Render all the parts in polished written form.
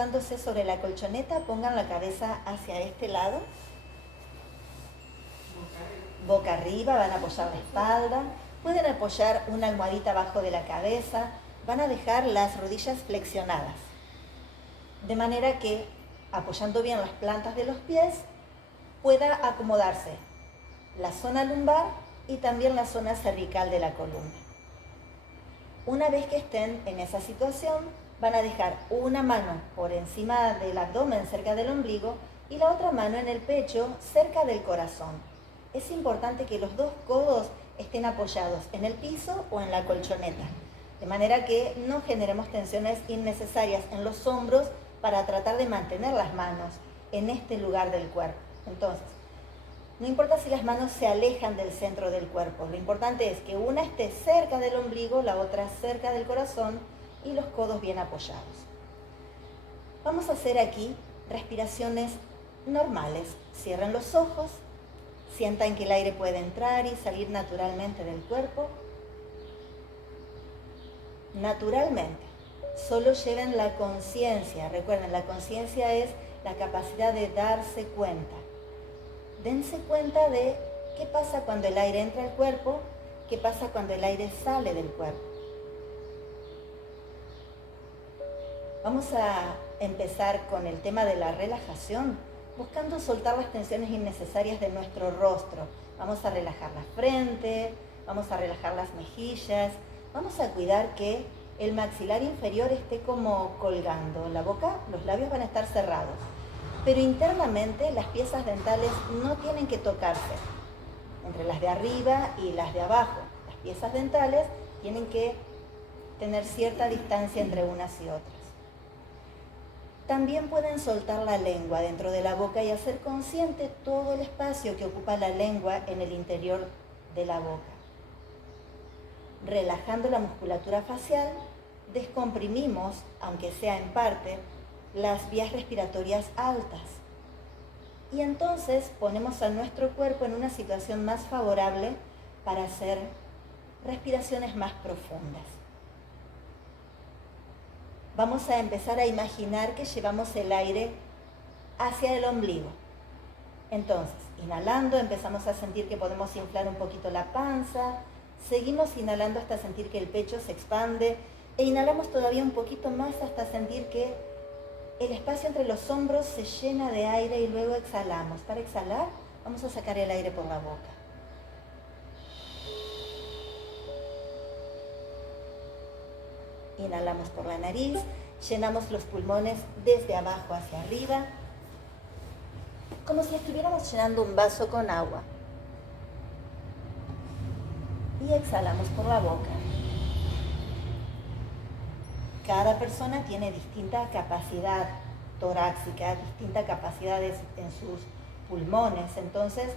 acostándose sobre la colchoneta, pongan la cabeza hacia este lado, boca arriba, van a apoyar la espalda, pueden apoyar una almohadita abajo de la cabeza, van a dejar las rodillas flexionadas, de manera que, apoyando bien las plantas de los pies, pueda acomodarse la zona lumbar y también la zona cervical de la columna. Una vez que estén en esa situación, van a dejar una mano por encima del abdomen, cerca del ombligo, y la otra mano en el pecho, cerca del corazón. Es importante que los dos codos estén apoyados en el piso o en la colchoneta, de manera que no generemos tensiones innecesarias en los hombros para tratar de mantener las manos en este lugar del cuerpo. Entonces, no importa si las manos se alejan del centro del cuerpo, lo importante es que una esté cerca del ombligo, la otra cerca del corazón y los codos bien apoyados. Vamos a hacer aquí respiraciones normales. Cierren los ojos, sientan que el aire puede entrar y salir naturalmente del cuerpo. Naturalmente, solo lleven la conciencia. Recuerden, la conciencia es la capacidad de darse cuenta. Dense cuenta de qué pasa cuando el aire entra al cuerpo, qué pasa cuando el aire sale del cuerpo. Vamos a empezar con el tema de la relajación, buscando soltar las tensiones innecesarias de nuestro rostro. Vamos a relajar la frente, vamos a relajar las mejillas, vamos a cuidar que el maxilar inferior esté como colgando. La boca, los labios van a estar cerrados, pero internamente las piezas dentales no tienen que tocarse. Entre las de arriba y las de abajo, las piezas dentales tienen que tener cierta distancia entre unas y otras. También pueden soltar la lengua dentro de la boca y hacer consciente todo el espacio que ocupa la lengua en el interior de la boca. Relajando la musculatura facial, descomprimimos, aunque sea en parte, las vías respiratorias altas. Y entonces ponemos a nuestro cuerpo en una situación más favorable para hacer respiraciones más profundas. Vamos a empezar a imaginar que llevamos el aire hacia el ombligo. Entonces, inhalando, empezamos a sentir que podemos inflar un poquito la panza. Seguimos inhalando hasta sentir que el pecho se expande. E inhalamos todavía un poquito más hasta sentir que el espacio entre los hombros se llena de aire y luego exhalamos. Para exhalar, vamos a sacar el aire por la boca. Inhalamos por la nariz, llenamos los pulmones desde abajo hacia arriba, como si estuviéramos llenando un vaso con agua. Y exhalamos por la boca. Cada persona tiene distinta capacidad torácica, distintas capacidades en sus pulmones. Entonces,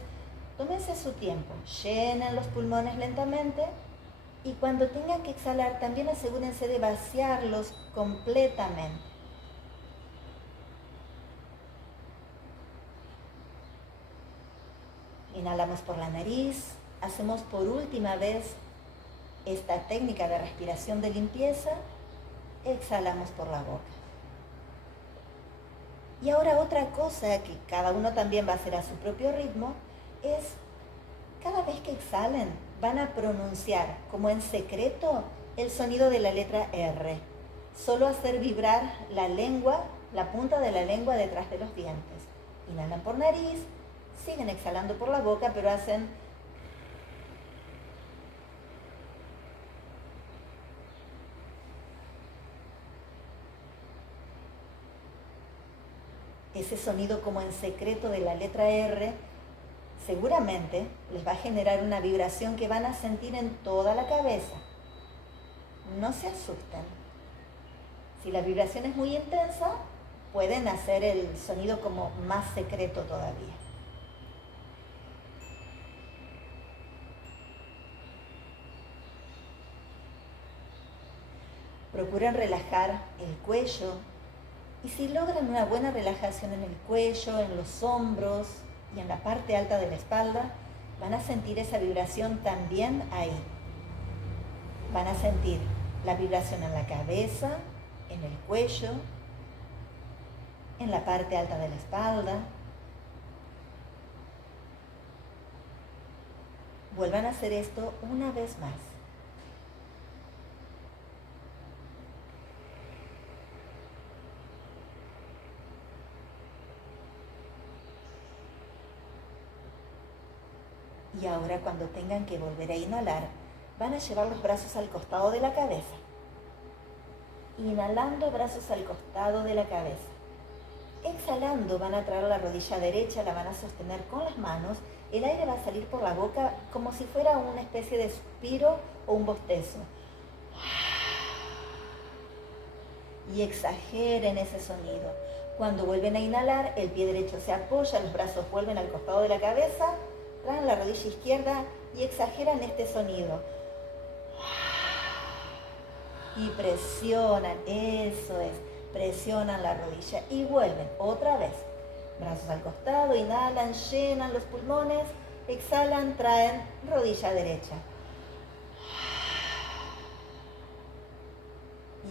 tómense su tiempo, llenen los pulmones lentamente. Y cuando tengan que exhalar, también asegúrense de vaciarlos completamente. Inhalamos por la nariz, hacemos por última vez esta técnica de respiración de limpieza, exhalamos por la boca. Y ahora otra cosa que cada uno también va a hacer a su propio ritmo es, cada vez que exhalen, van a pronunciar como en secreto el sonido de la letra R. Solo hacer vibrar la lengua, la punta de la lengua detrás de los dientes. Inhalan por nariz, siguen exhalando por la boca, pero hacen ese sonido como en secreto de la letra R. Seguramente les va a generar una vibración que van a sentir en toda la cabeza. No se asusten. Si la vibración es muy intensa, pueden hacer el sonido como más secreto todavía. Procuren relajar el cuello y si logran una buena relajación en el cuello, en los hombros y en la parte alta de la espalda, van a sentir esa vibración también ahí. Van a sentir la vibración en la cabeza, en el cuello, en la parte alta de la espalda. Vuelvan a hacer esto una vez más. Y ahora cuando tengan que volver a inhalar, van a llevar los brazos al costado de la cabeza. Inhalando, brazos al costado de la cabeza. Exhalando, van a traer la rodilla derecha, la van a sostener con las manos. El aire va a salir por la boca como si fuera una especie de suspiro o un bostezo. Y exageren ese sonido. Cuando vuelven a inhalar, el pie derecho se apoya, los brazos vuelven al costado de la cabeza, traen la rodilla izquierda y exageran este sonido. Y presionan, eso es, presionan la rodilla y vuelven otra vez. Brazos al costado, inhalan, llenan los pulmones, exhalan, traen rodilla derecha.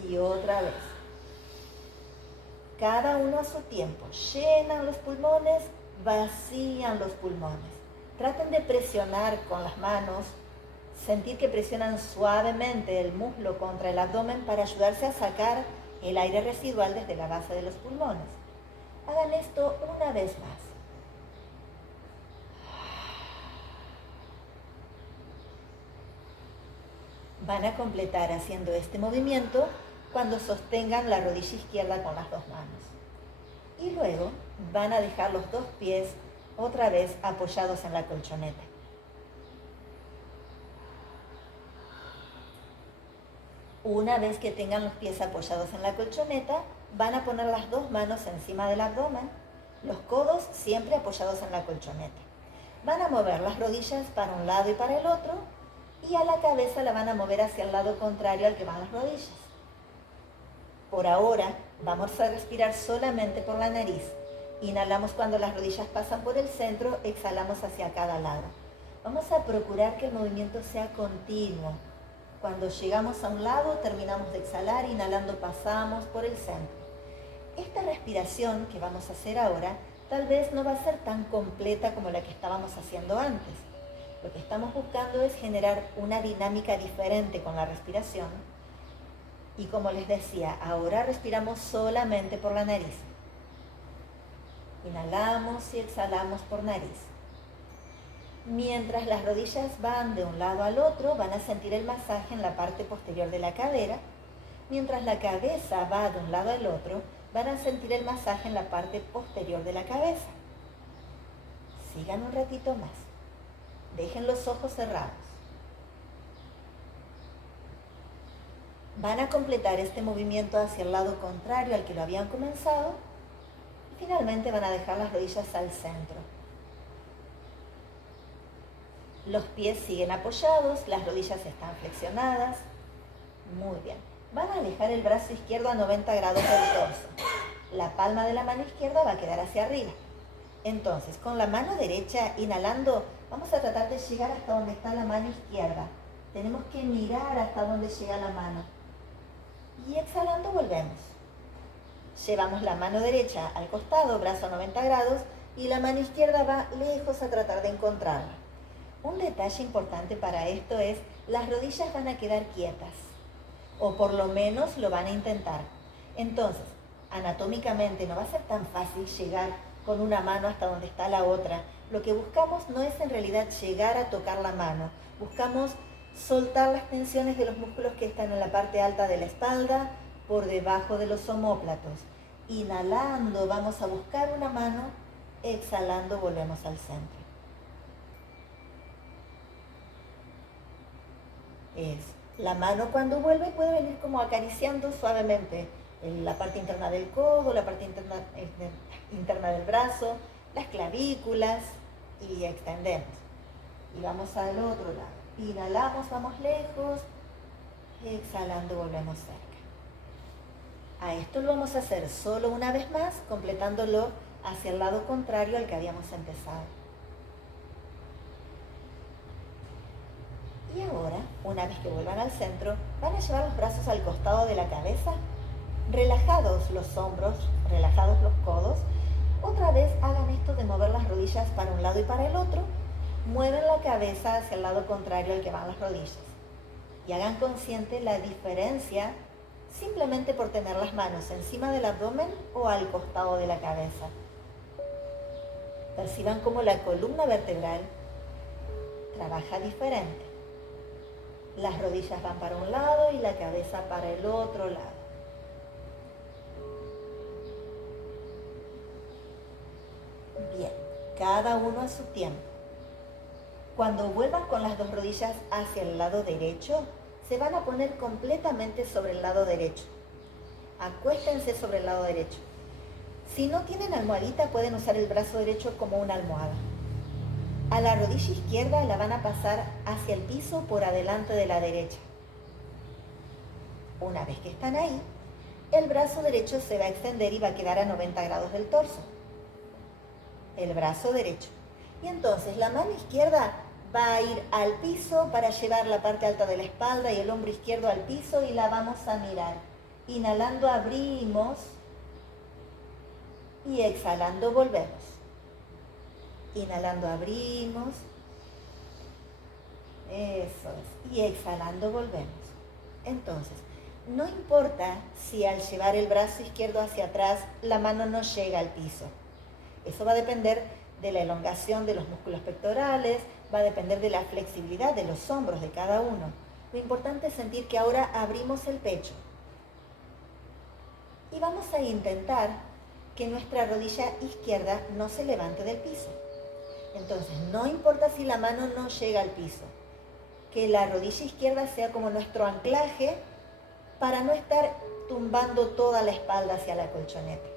Y otra vez. Cada uno a su tiempo. Llenan los pulmones, vacían los pulmones. Traten de presionar con las manos, sentir que presionan suavemente el muslo contra el abdomen para ayudarse a sacar el aire residual desde la base de los pulmones. Hagan esto una vez más. Van a completar haciendo este movimiento cuando sostengan la rodilla izquierda con las dos manos. Y luego van a dejar los dos pies otra vez apoyados en la colchoneta. Una vez que tengan los pies apoyados en la colchoneta, van a poner las dos manos encima del abdomen, los codos siempre apoyados en la colchoneta. Van a mover las rodillas para un lado y para el otro, y a la cabeza la van a mover hacia el lado contrario al que van las rodillas. Por ahora, vamos a respirar solamente por la nariz. Inhalamos cuando las rodillas pasan por el centro, exhalamos hacia cada lado. Vamos a procurar que el movimiento sea continuo. Cuando llegamos a un lado, terminamos de exhalar, inhalando pasamos por el centro. Esta respiración que vamos a hacer ahora, tal vez no va a ser tan completa como la que estábamos haciendo antes. Lo que estamos buscando es generar una dinámica diferente con la respiración. Y como les decía, ahora respiramos solamente por la nariz. Inhalamos y exhalamos por nariz. Mientras las rodillas van de un lado al otro, van a sentir el masaje en la parte posterior de la cadera. Mientras la cabeza va de un lado al otro, van a sentir el masaje en la parte posterior de la cabeza. Sigan un ratito más. Dejen los ojos cerrados. Van a completar este movimiento hacia el lado contrario al que lo habían comenzado. Y finalmente van a dejar las rodillas al centro. Los pies siguen apoyados, las rodillas están flexionadas. Muy bien. Van a alejar el brazo izquierdo a 90 grados del torso. La palma de la mano izquierda va a quedar hacia arriba. Entonces, con la mano derecha, inhalando, vamos a tratar de llegar hasta donde está la mano izquierda. Tenemos que mirar hasta donde llega la mano. Y exhalando, volvemos. Llevamos la mano derecha al costado, brazo a 90 grados, y la mano izquierda va lejos a tratar de encontrarla. Un detalle importante para esto es, las rodillas van a quedar quietas, o por lo menos lo van a intentar. Entonces, anatómicamente no va a ser tan fácil llegar con una mano hasta donde está la otra. Lo que buscamos no es en realidad llegar a tocar la mano, buscamos soltar las tensiones de los músculos que están en la parte alta de la espalda, por debajo de los omóplatos. Inhalando vamos a buscar una mano, exhalando volvemos al centro. La mano cuando vuelve puede venir como acariciando suavemente en la parte interna del codo, la parte interna del brazo, las clavículas, y extendemos. Y vamos al otro lado. Inhalamos, vamos lejos, exhalando volvemos cerca. A esto lo vamos a hacer solo una vez más, completándolo hacia el lado contrario al que habíamos empezado. Y ahora, una vez que vuelvan al centro, van a llevar los brazos al costado de la cabeza, Relajados los hombros, relajados los codos, otra vez hagan esto de mover las rodillas para un lado y para el otro. Mueven la cabeza hacia el lado contrario al que van las rodillas. Y hagan consciente la diferencia simplemente por tener las manos encima del abdomen o al costado de la cabeza. Perciban cómo la columna vertebral trabaja diferente. Las rodillas van para un lado y la cabeza para el otro lado. Bien, cada uno a su tiempo. Cuando vuelvan con las dos rodillas hacia el lado derecho, se van a poner completamente sobre el lado derecho. Acuéstense sobre el lado derecho. Si no tienen almohadita, pueden usar el brazo derecho como una almohada. A la rodilla izquierda la van a pasar hacia el piso por adelante de la derecha. Una vez que están ahí, el brazo derecho se va a extender y va a quedar a 90 grados del torso. El brazo derecho. Y entonces la mano izquierda va a ir al piso para llevar la parte alta de la espalda y el hombro izquierdo al piso y la vamos a mirar. Inhalando abrimos y exhalando volvemos. Inhalando abrimos. Eso es. Y exhalando volvemos. Entonces, no importa si al llevar el brazo izquierdo hacia atrás la mano no llega al piso. Eso va a depender de la elongación de los músculos pectorales, va a depender de la flexibilidad de los hombros de cada uno. Lo importante es sentir que ahora abrimos el pecho. Y vamos a intentar que nuestra rodilla izquierda no se levante del piso. Entonces, no importa si la mano no llega al piso, que la rodilla izquierda sea como nuestro anclaje para no estar tumbando toda la espalda hacia la colchoneta.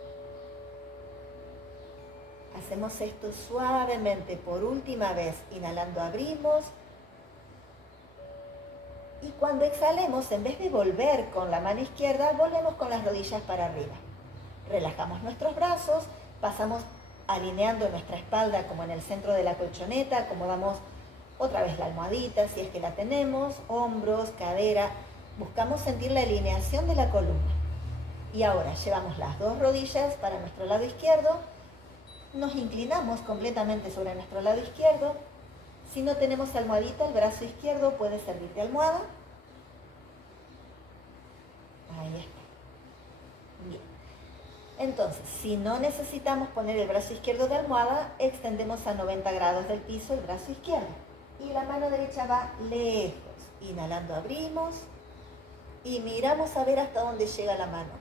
Hacemos esto suavemente por última vez. Inhalando abrimos. Y cuando exhalemos, en vez de volver con la mano izquierda, volvemos con las rodillas para arriba. Relajamos nuestros brazos, pasamos alineando nuestra espalda como en el centro de la colchoneta, acomodamos otra vez la almohadita si es que la tenemos, hombros, cadera. Buscamos sentir la alineación de la columna. Y ahora llevamos las dos rodillas para nuestro lado izquierdo. Nos inclinamos completamente sobre nuestro lado izquierdo. Si no tenemos almohadita, el brazo izquierdo puede servir de almohada. Ahí está. Bien. Entonces, si no necesitamos poner el brazo izquierdo de almohada, extendemos a 90 grados del piso el brazo izquierdo. Y la mano derecha va lejos. Inhalando abrimos. Y miramos a ver hasta dónde llega la mano.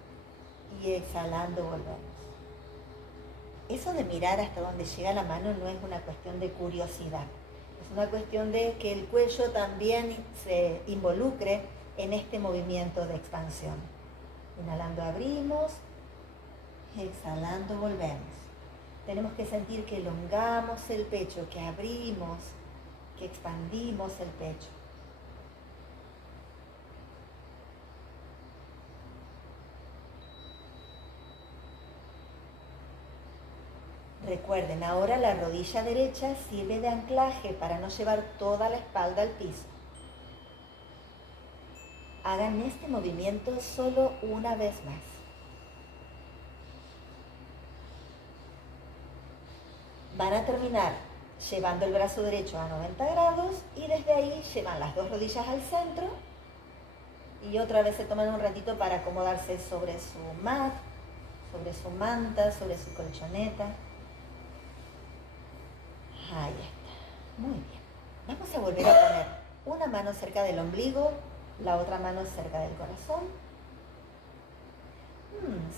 Y exhalando volvemos. Eso de mirar hasta dónde llega la mano no es una cuestión de curiosidad. Es una cuestión de que el cuello también se involucre en este movimiento de expansión. Inhalando abrimos, exhalando volvemos. Tenemos que sentir que elongamos el pecho, que abrimos, que expandimos el pecho. Recuerden, ahora la rodilla derecha sirve de anclaje para no llevar toda la espalda al piso. Hagan este movimiento solo una vez más. Van a terminar llevando el brazo derecho a 90 grados y desde ahí llevan las dos rodillas al centro y otra vez se toman un ratito para acomodarse sobre su mat, sobre su manta, sobre su colchoneta. Ahí está. Muy bien. Vamos a volver a poner una mano cerca del ombligo, la otra mano cerca del corazón.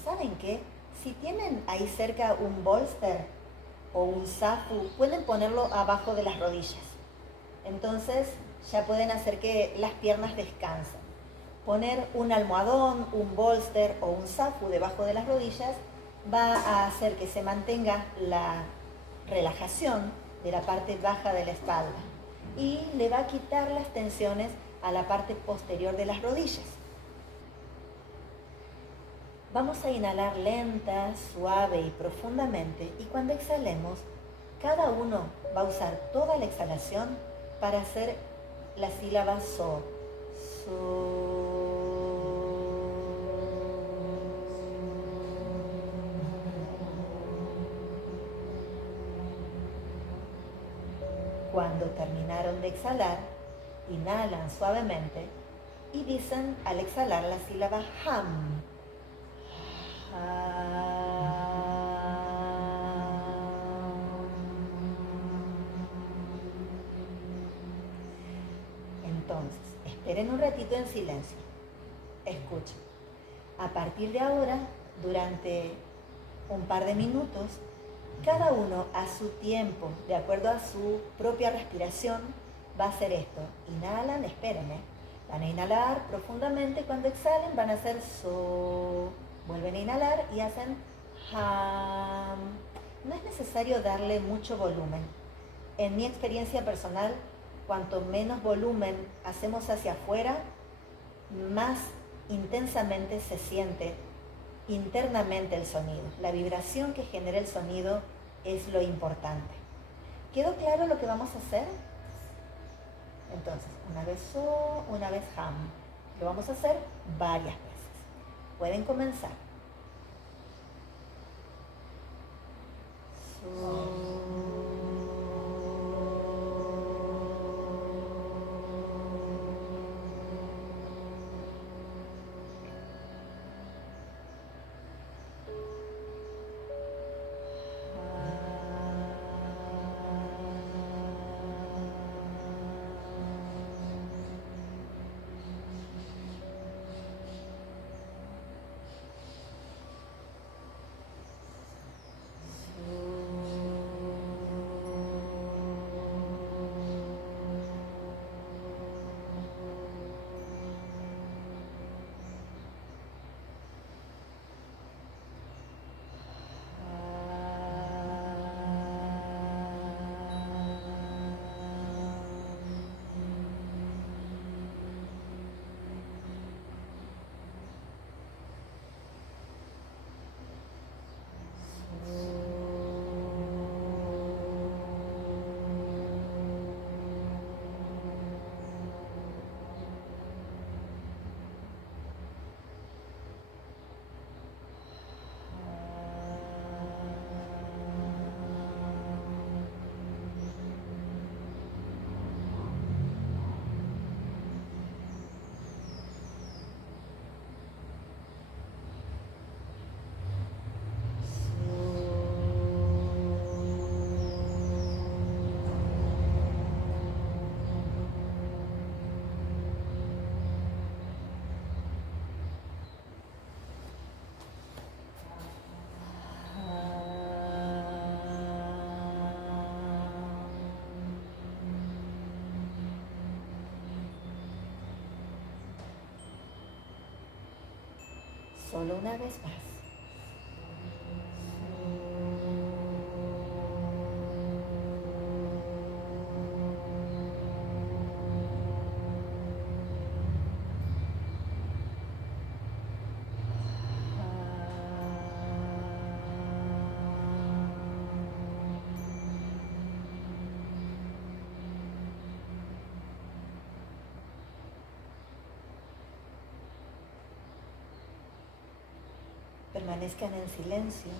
¿Saben qué? Si tienen ahí cerca un bolster o un zafu, pueden ponerlo abajo de las rodillas. Entonces ya pueden hacer que las piernas descansen. Poner un almohadón, un bolster o un zafu debajo de las rodillas va a hacer que se mantenga la relajación de la parte baja de la espalda y le va a quitar las tensiones a la parte posterior de las rodillas. Vamos a inhalar lenta, suave y profundamente y cuando exhalemos, cada uno va a usar toda la exhalación para hacer la sílaba so. So. Cuando terminaron de exhalar, inhalan suavemente y dicen al exhalar la sílaba ham. Entonces, esperen un ratito en silencio. Escuchen. A partir de ahora, durante un par de minutos, cada uno a su tiempo, de acuerdo a su propia respiración, va a hacer esto. Inhalan, esperen, van a inhalar profundamente. Cuando exhalen van a hacer so. Vuelven a inhalar y hacen ham. No es necesario darle mucho volumen. En mi experiencia personal, cuanto menos volumen hacemos hacia afuera, más intensamente se siente internamente el sonido. La vibración que genera el sonido es lo importante. ¿Quedó claro lo que vamos a hacer? Entonces, una vez so, una vez ham. Lo vamos a hacer varias veces. Pueden comenzar. So. Solo una vez más. Permanezcan en silencio.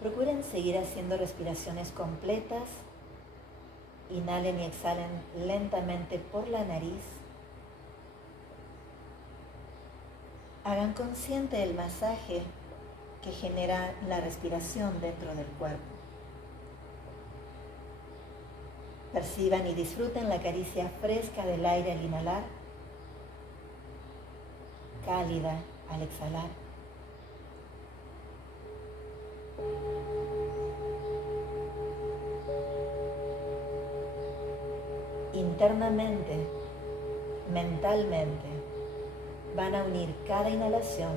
Procuren seguir haciendo respiraciones completas. Inhalen y exhalen lentamente por la nariz. Hagan consciente el masaje que genera la respiración dentro del cuerpo. Perciban y disfruten la caricia fresca del aire al inhalar, cálida al exhalar. Internamente, mentalmente, van a unir cada inhalación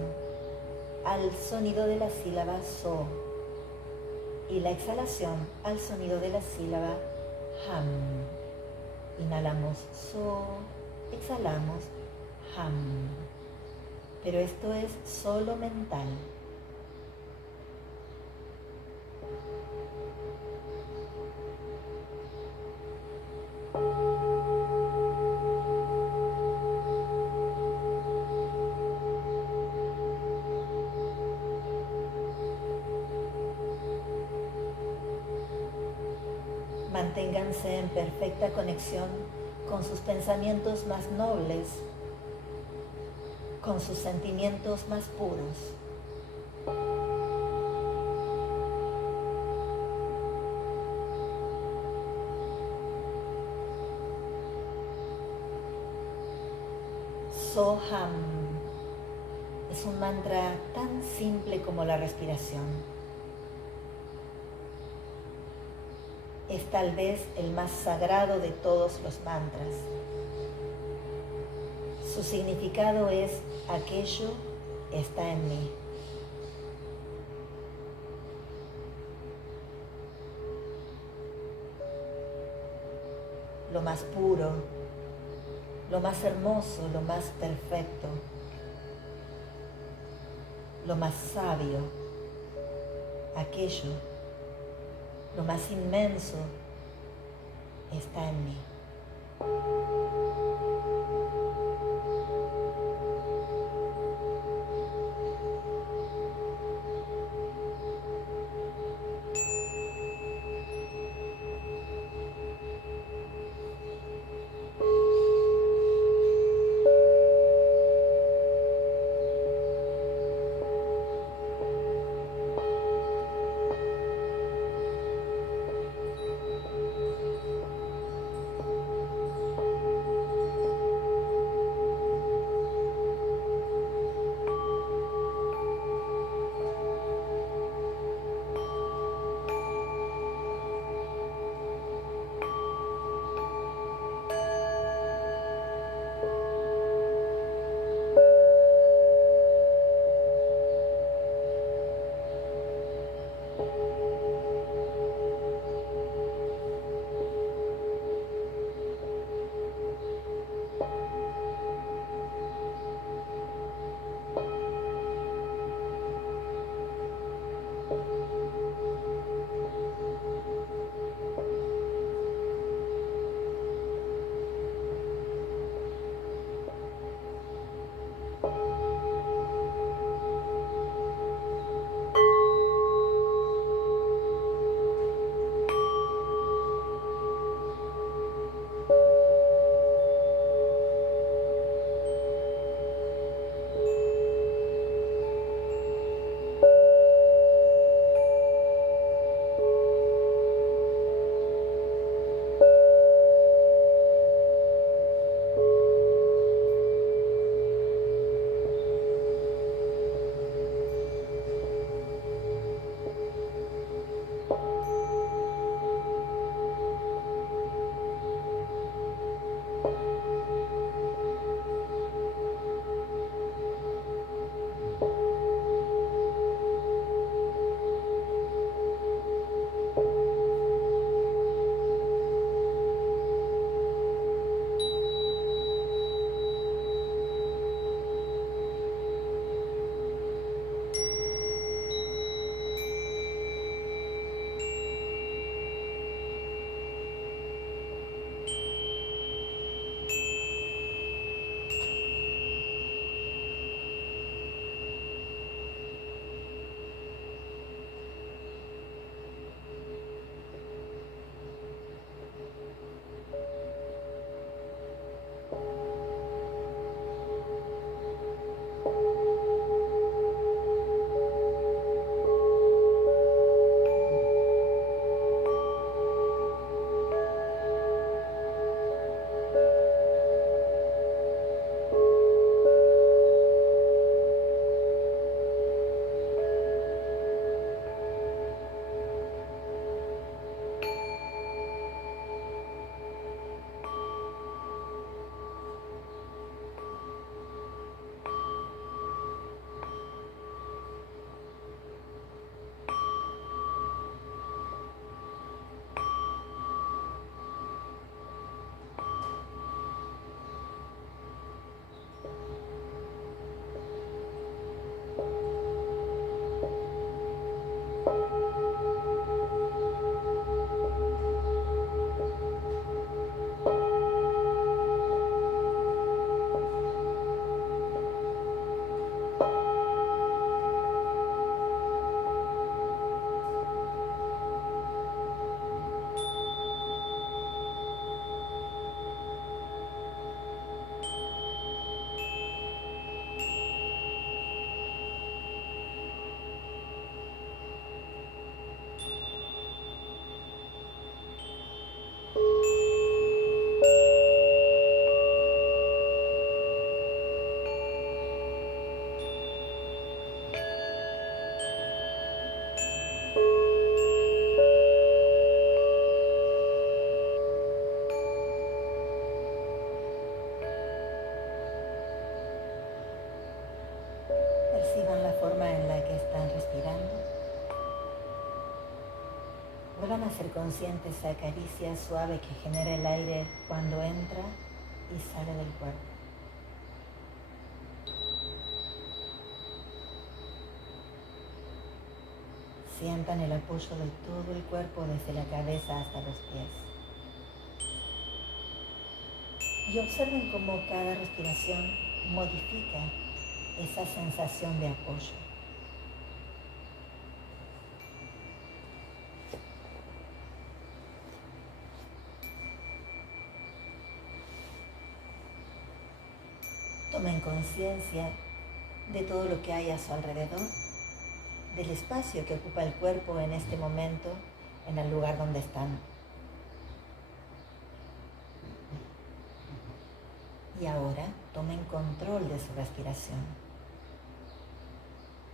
al sonido de la sílaba so y la exhalación al sonido de la sílaba ham. Inhalamos so, exhalamos ham. Pero esto es solo mental. Manténganse en perfecta conexión con sus pensamientos más nobles, con sus sentimientos más puros. Soham es un mantra tan simple como la respiración. Es tal vez el más sagrado de todos los mantras. Su significado es: aquello está en mí. Lo más puro, lo más hermoso, lo más perfecto, lo más sabio, aquello, lo más inmenso, está en mí. hacer consciente esa caricia suave que genera el aire cuando entra y sale del cuerpo. Sientan el apoyo de todo el cuerpo desde la cabeza hasta los pies. Y observen cómo cada respiración modifica esa sensación de apoyo. Tomen conciencia de todo lo que hay a su alrededor, del espacio que ocupa el cuerpo en este momento, en el lugar donde están. Y ahora tomen control de su respiración.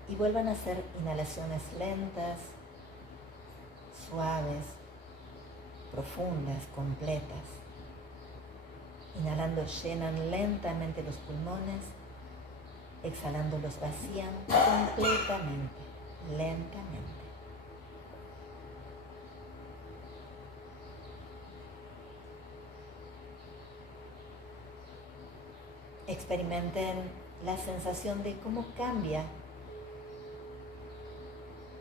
Y vuelvan a hacer inhalaciones lentas, suaves, profundas, completas. Inhalando llenan lentamente los pulmones, exhalando los vacían completamente, lentamente. Experimenten la sensación de cómo cambia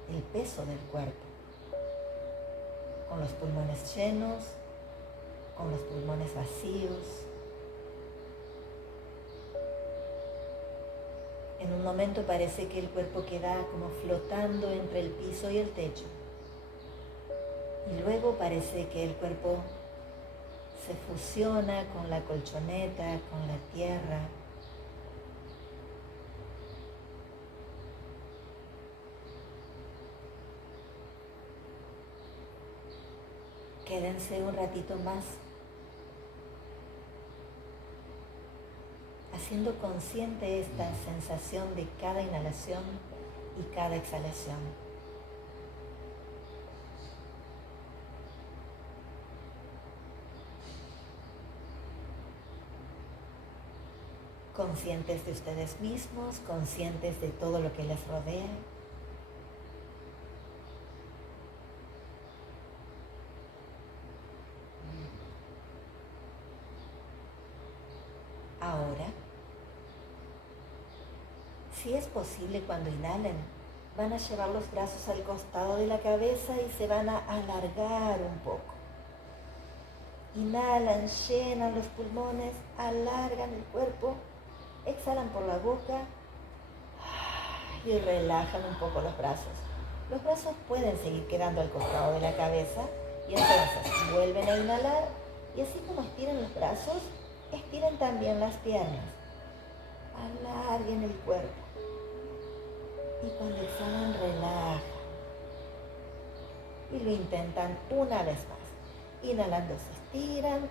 el peso del cuerpo, con los pulmones llenos, con los pulmones vacíos. En un momento parece que el cuerpo queda como flotando entre el piso y el techo. Y luego parece que el cuerpo se fusiona con la colchoneta, con la tierra. Quédense un ratito más, haciendo consciente esta sensación de cada inhalación y cada exhalación. Conscientes de ustedes mismos, conscientes de todo lo que les rodea. Ahora, si es posible, cuando inhalen, van a llevar los brazos al costado de la cabeza y se van a alargar un poco. Inhalan, llenan los pulmones, alargan el cuerpo, exhalan por la boca y relajan un poco los brazos. Los brazos pueden seguir quedando al costado de la cabeza y entonces vuelven a inhalar y así como estiran los brazos, estiren también las piernas. Alarguen el cuerpo. Y cuando exhalan, relajan. Y lo intentan una vez más. Inhalando se estiran.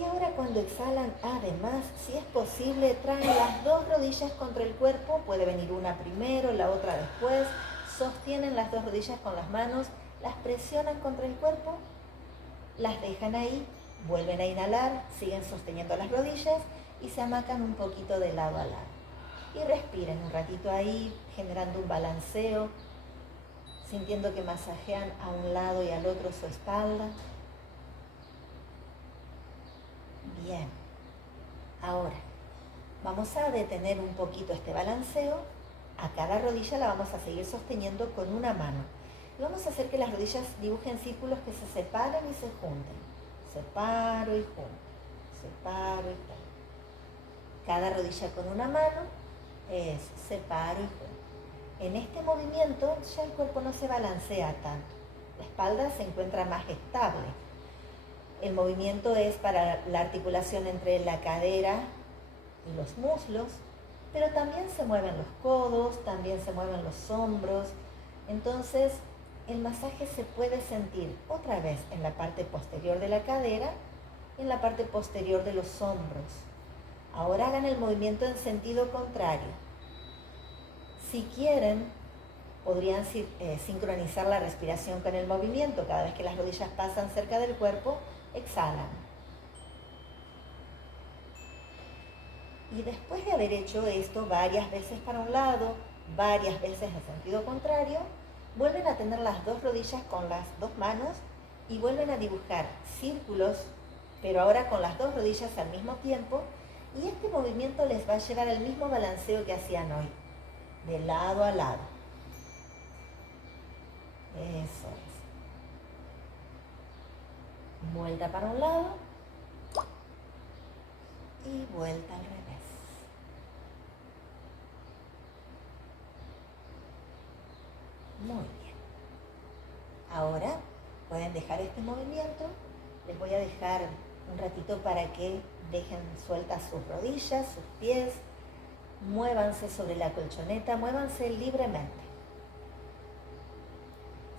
Y ahora cuando exhalan, además, si es posible, traen las dos rodillas contra el cuerpo. Puede venir una primero, la otra después. Sostienen las dos rodillas con las manos, las presionan contra el cuerpo, las dejan ahí, vuelven a inhalar, siguen sosteniendo las rodillas y se amacan un poquito de lado a lado. Y respiren un ratito ahí, generando un balanceo, sintiendo que masajean a un lado y al otro su espalda. Bien, ahora vamos a detener un poquito este balanceo. A cada rodilla la vamos a seguir sosteniendo con una mano. Y vamos a hacer que las rodillas dibujen círculos que se separen y se junten. Separo y junto, separo y junto. Cada rodilla con una mano es separo y junto. En este movimiento ya el cuerpo no se balancea tanto. La espalda se encuentra más estable. El movimiento es para la articulación entre la cadera y los muslos, pero también se mueven los codos, también se mueven los hombros. Entonces, el masaje se puede sentir otra vez en la parte posterior de la cadera y en la parte posterior de los hombros. Ahora hagan el movimiento en sentido contrario. Si quieren, podrían sincronizar la respiración con el movimiento. Cada vez que las rodillas pasan cerca del cuerpo, exhalan. Y después de haber hecho esto varias veces para un lado, varias veces en sentido contrario, Vuelven a tener las dos rodillas con las dos manos y vuelven a dibujar círculos, pero ahora con las dos rodillas al mismo tiempo, y este movimiento les va a llevar al mismo balanceo que hacían hoy, de lado a lado. Eso es. Vuelta para un lado y vuelta al revés. Muy bien. Ahora pueden dejar este movimiento. Les voy a dejar un ratito para que dejen sueltas sus rodillas, sus pies. Muévanse sobre la colchoneta, muévanse libremente.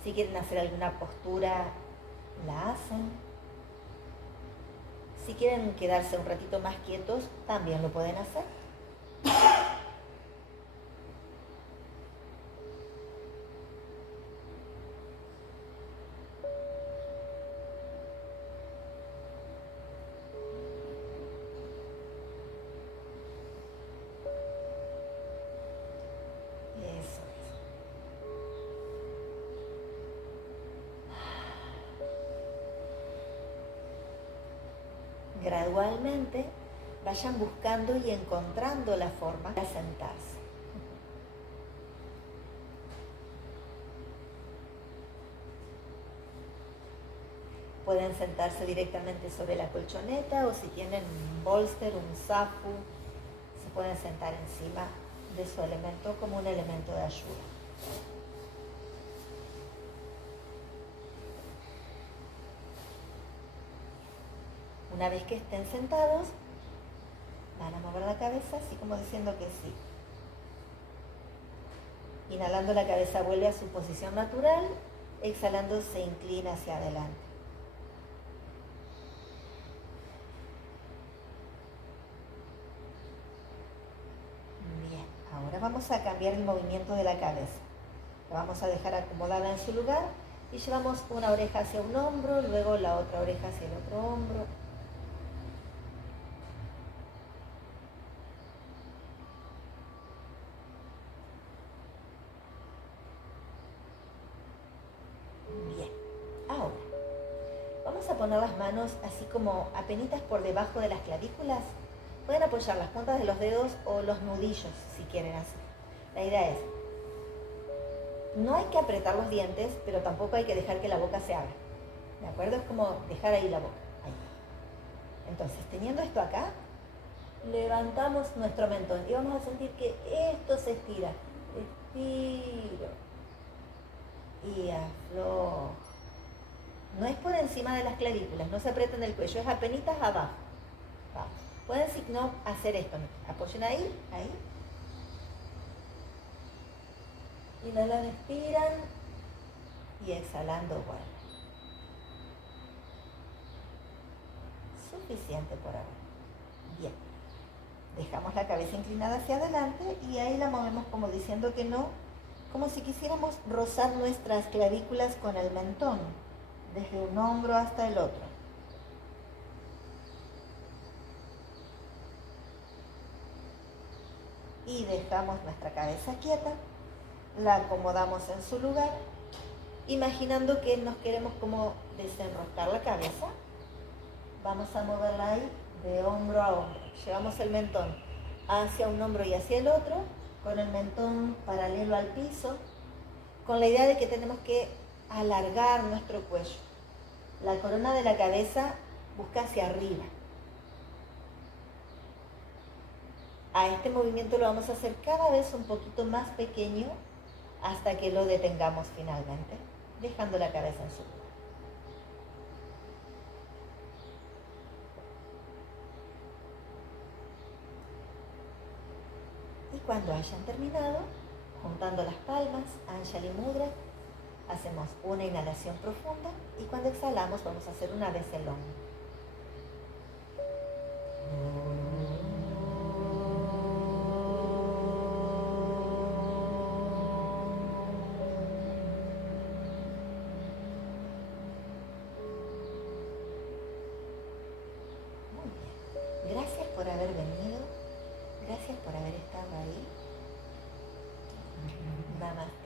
Si quieren hacer alguna postura, la hacen. Si quieren quedarse un ratito más quietos, también lo pueden hacer. Eso es. Gradualmente vayan buscando y encontrando la forma de sentarse. Pueden sentarse directamente sobre la colchoneta o si tienen un bolster, un zafu, se pueden sentar encima de su elemento como un elemento de ayuda. Una vez que estén sentados, van a mover la cabeza así como diciendo que sí. Inhalando, la cabeza vuelve a su posición natural, exhalando se inclina hacia adelante. Bien, ahora vamos a cambiar el movimiento de la cabeza. La vamos a dejar acomodada en su lugar y llevamos una oreja hacia un hombro, luego la otra oreja hacia el otro hombro. Bien, ahora vamos a poner las manos así como apenitas por debajo de las clavículas. Pueden apoyar las puntas de los dedos o los nudillos si quieren hacer. La idea es, no hay que apretar los dientes, pero tampoco hay que dejar que la boca se abra. ¿De acuerdo? Es como dejar ahí la boca. Ahí. Entonces, teniendo esto acá, levantamos nuestro mentón y vamos a sentir que esto se estira. Estiro. Y aflojo. No es por encima de las clavículas, no se aprieten el cuello, es apenitas abajo. Vamos. Pueden, si no, hacer esto. Apoyen ahí, ahí. Inhalan, expiran y exhalando vuelven. Suficiente por ahora. Bien. Dejamos la cabeza inclinada hacia adelante y ahí la movemos como diciendo que no, como si quisiéramos rozar nuestras clavículas con el mentón, desde un hombro hasta el otro. Y dejamos nuestra cabeza quieta, la acomodamos en su lugar, imaginando que nos queremos como desenroscar la cabeza. Vamos a moverla ahí de hombro a hombro. Llevamos el mentón hacia un hombro y hacia el otro, con el mentón paralelo al piso, con la idea de que tenemos que alargar nuestro cuello. La corona de la cabeza busca hacia arriba. A este movimiento lo vamos a hacer cada vez un poquito más pequeño hasta que lo detengamos finalmente, dejando la cabeza en su lugar. Y cuando hayan terminado, juntando las palmas, Anjali Mudra, hacemos una inhalación profunda y cuando exhalamos vamos a hacer una vez el Om. Muy bien. Gracias por haber venido. Gracias por haber estado ahí. Namaste.